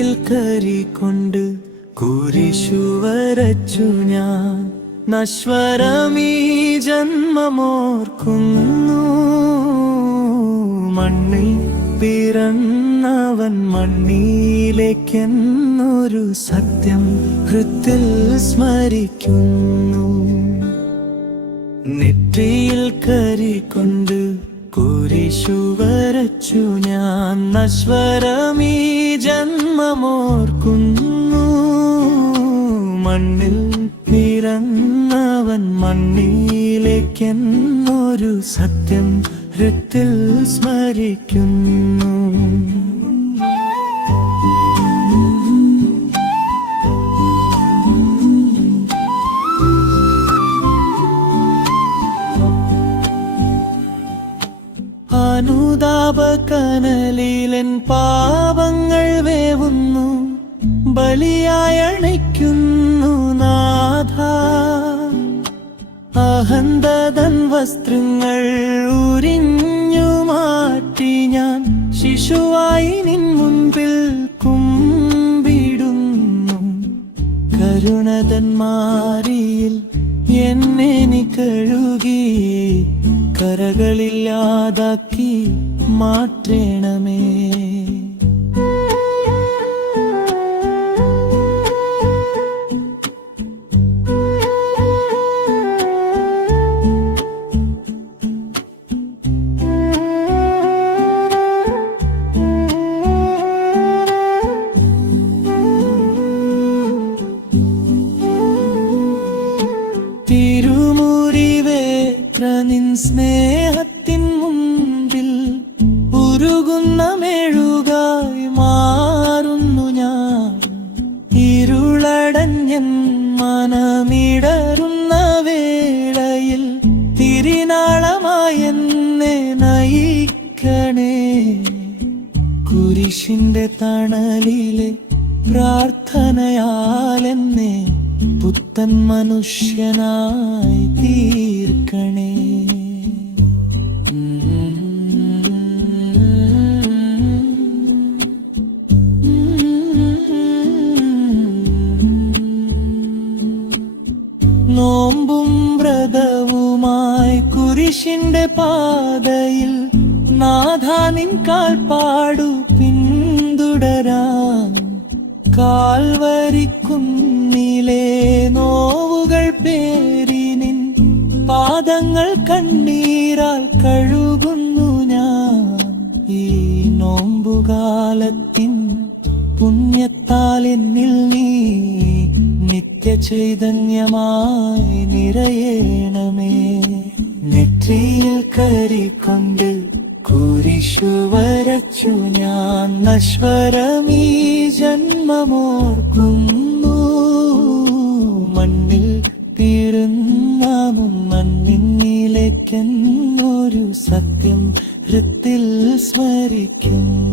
കരി കൊണ്ട് കുരിശു വരച്ചു ഞാൻ. നശ്വരമീ ജന്മമോർക്കുന്നു. മണ്ണിൽ പിറന്നവൻ മണ്ണിയിലേക്കെന്നൊരു സത്യം ഹൃത്തിൽ സ്മരിക്കുന്നു. നെറ്റിയിൽ കരി കൊണ്ട് കുരിശു വരച്ചു ഞാൻ നശ്വരമീ ജന്മമോർക്കുന്നു. മണ്ണിൽ പിറന്നവൻ മണ്ണിലേക്കെന്നൊരു സത്യം ഹൃത്തിൽ സ്മരിക്കുന്നു. അനുതാപ കനലിലൻ പാപങ്ങൾ വേവുന്നു ബലിയായണയ്ക്കുന്നു നാഥ. അഹന്തതൻ വസ്ത്രങ്ങൾ ഉരിഞ്ഞു മാറ്റി ഞാൻ ശിശുവായി നിൻ മുൻപിൽ കുമ്പിടുന്നു. കരുണതൻ എന്നെ നീ കഴുകി കരകളില്ലാതാക്കി മാറ്റണമേ. സ്നേഹത്തിൻ മുൻപിൽ ഉരുകുന്ന മെഴുകായി മാറുന്നു ഞാൻ. ഇരുളടഞ്ഞൻ മനമിടരുന്ന വേളയിൽ തിരിനാളമായി എന്നെ നയിക്കണേ. കുരിശിന്റെ തണലിലെ പ്രാർത്ഥനയാലെന്നെ പുത്തൻ മനുഷ്യനായി തീർക്കണേ. കുരിശിന്റെ പാതയിൽ നാഥാനിൻ കാൽപ്പാടു പിന്തുടരാൻ. കാൽവരിക്കുന്നിലെ നോവുകൾ പേരിനിൻ പാദങ്ങൾ കണ്ണീരാൽ കഴുകുന്നു ഞാൻ. ഈ നോമ്പുകാലത്തിൻ പുണ്യത്താൽ എന്നിൽ നീ നിത്യചൈതന്യമായി നിറയേണമേ. നെറ്റിയിൽ കരിക്കൊണ്ട് കുരിശു വരച്ചു ഞാൻ നശ്വരമീ ജന്മമോർക്കുന്നു. മണ്ണിൽ തീരുന്നാമും മണ്ണിന്നിലേക്കെന്നൊരു സത്യം ഹൃത്തിൽ സ്മരിക്കുന്നു.